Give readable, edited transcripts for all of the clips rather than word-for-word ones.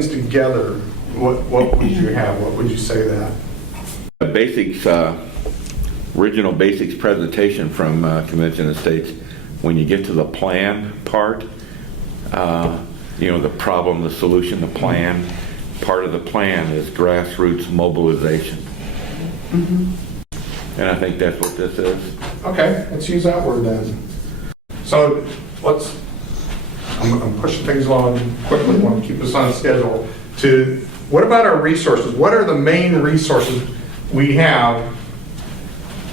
things together, what would you have? What would you say that? The basics, original basics presentation from Convention of States, when you get to the plan part, you know, the problem, the solution, the plan, part of the plan is grassroots mobilization. And I think that's what this is. Okay, let's use that word then. So I'm pushing things along quickly, want to keep us on schedule. What about our resources? What are the main resources we have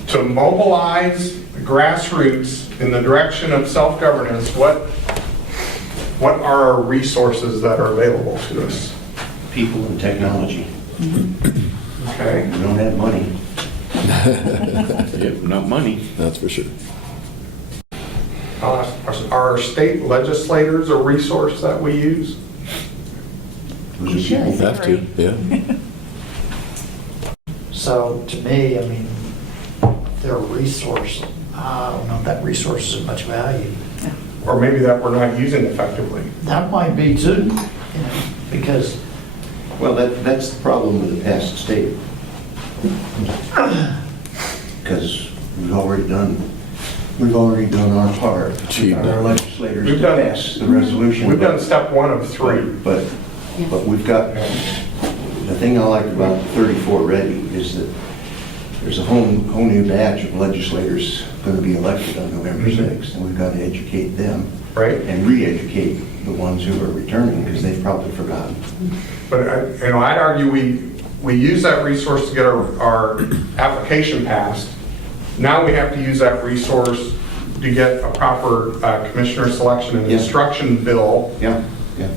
to mobilize the grassroots in the direction of self-governance? What are our resources that are available to us? People and technology. Okay. We don't have money. Yep, not money. That's for sure. Are state legislators a resource that we use? Those are people. Have to, yeah. So to me, I mean, they're a resource. I don't know if that resource is of much value. Or maybe that we're not using effectively? That might be too, you know, because Well, that's the problem with the past state. Because we've already done our part. Cheap. Our legislators We've to done- pass the resolution. We've done step 1 of 3. But we've got, the thing I like about 34 Ready is that there's a whole new batch of legislators going to be elected on November 6th, and we've got to educate them. Right. And re-educate the ones who are returning, because they've probably forgotten. But I'd argue we use that resource to get our application passed. Now we have to use that resource to get a proper commissioner selection and Yeah. instruction bill. Yeah, yeah.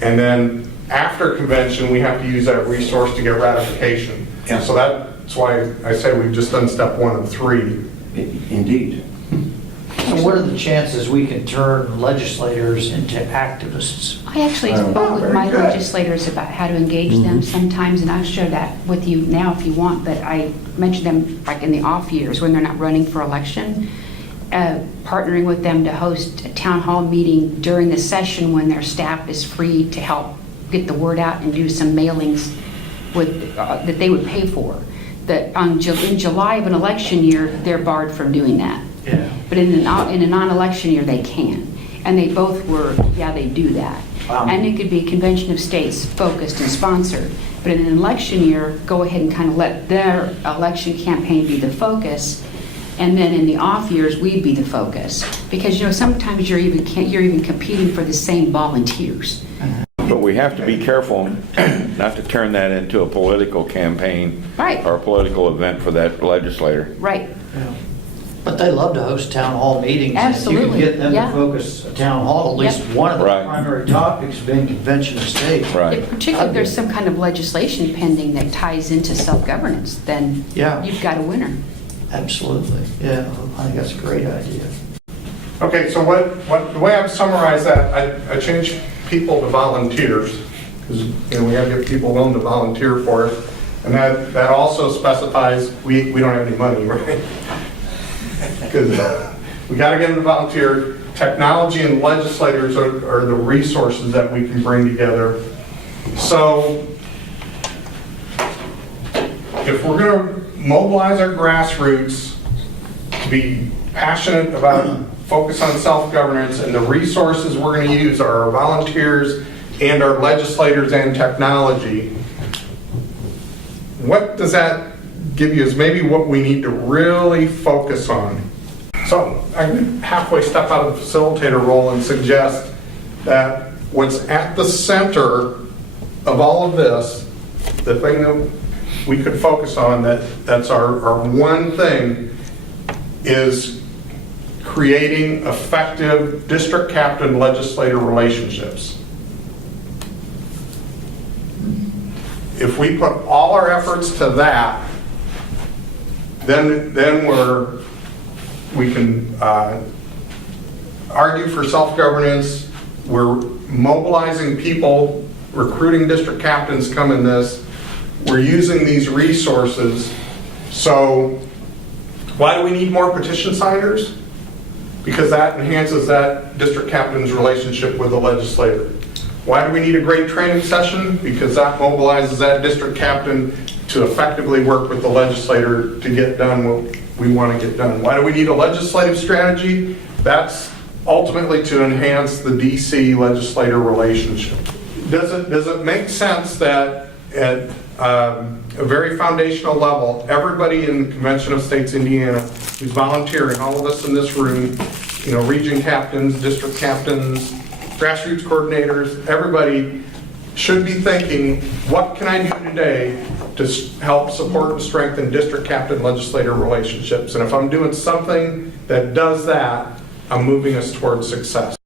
And then after convention, we have to use that resource to get ratification. Yeah. So that's why I say we've just done step 1 of 3. Indeed. so what are the chances we can turn legislators into activists? I actually spoke with very my good. legislators about how to engage them sometimes, and I'll share that with you now if you want, but I mentioned them like in the off years when they're not running for election, partnering with them to host a town hall meeting during the session when their staff is free to help get the word out and do some mailings with, that they would pay for. That in July of an election year, they're barred from doing that. Yeah. But in a non-election year, they can. And they both were, yeah, they do that. Wow. And it could be Convention of States focused and sponsored. But in an election year, go ahead and kind of let their election campaign be the focus. And then in the off years, we'd be the focus. Because, you know, sometimes you're even competing for the same volunteers. But we have to be careful not to turn that into a political campaign. Right. Or a political event for that legislator. Right. Yeah. But they love to host town hall meetings. Absolutely, If you can get them yeah. to focus a town hall, at least Yep. one of the Right. primary topics being Convention of States. Right. If particularly if there's some kind of legislation pending that ties into self-governance, then Yeah. you've got a winner. Absolutely, yeah, I think that's a great idea. Okay, so the way I've summarized that, I changed people to volunteers, because, you know, we have to get people willing to volunteer for it. And that also specifies we don't have any money, right? Because we got to get them to volunteer. Technology and legislators are the resources that we can bring together. So if we're going to mobilize our grassroots to be passionate about focus on self-governance, and the resources we're going to use are our volunteers and our legislators and technology, what does that give you as maybe what we need to really focus on? So I can halfway step out of the facilitator role and suggest that what's at the center of all of this, the thing that we could focus on, that's our one thing, is creating effective district captain legislator relationships. If we put all our efforts to that, then we can argue for self-governance. We're mobilizing people, recruiting district captains come in this. We're using these resources. So why do we need more petition signers? Because that enhances that district captain's relationship with the legislator. Why do we need a great training session? Because that mobilizes that district captain to effectively work with the legislator to get done what we want to get done. Why do we need a legislative strategy? That's ultimately to enhance the DC legislator relationship. Does it make sense that at a very foundational level, everybody in the Convention of States, Indiana, who's volunteering, all of us in this room, region captains, district captains, grassroots coordinators, everybody should be thinking, what can I do today to help support and strengthen district captain legislator relationships? And if I'm doing something that does that, I'm moving us towards success.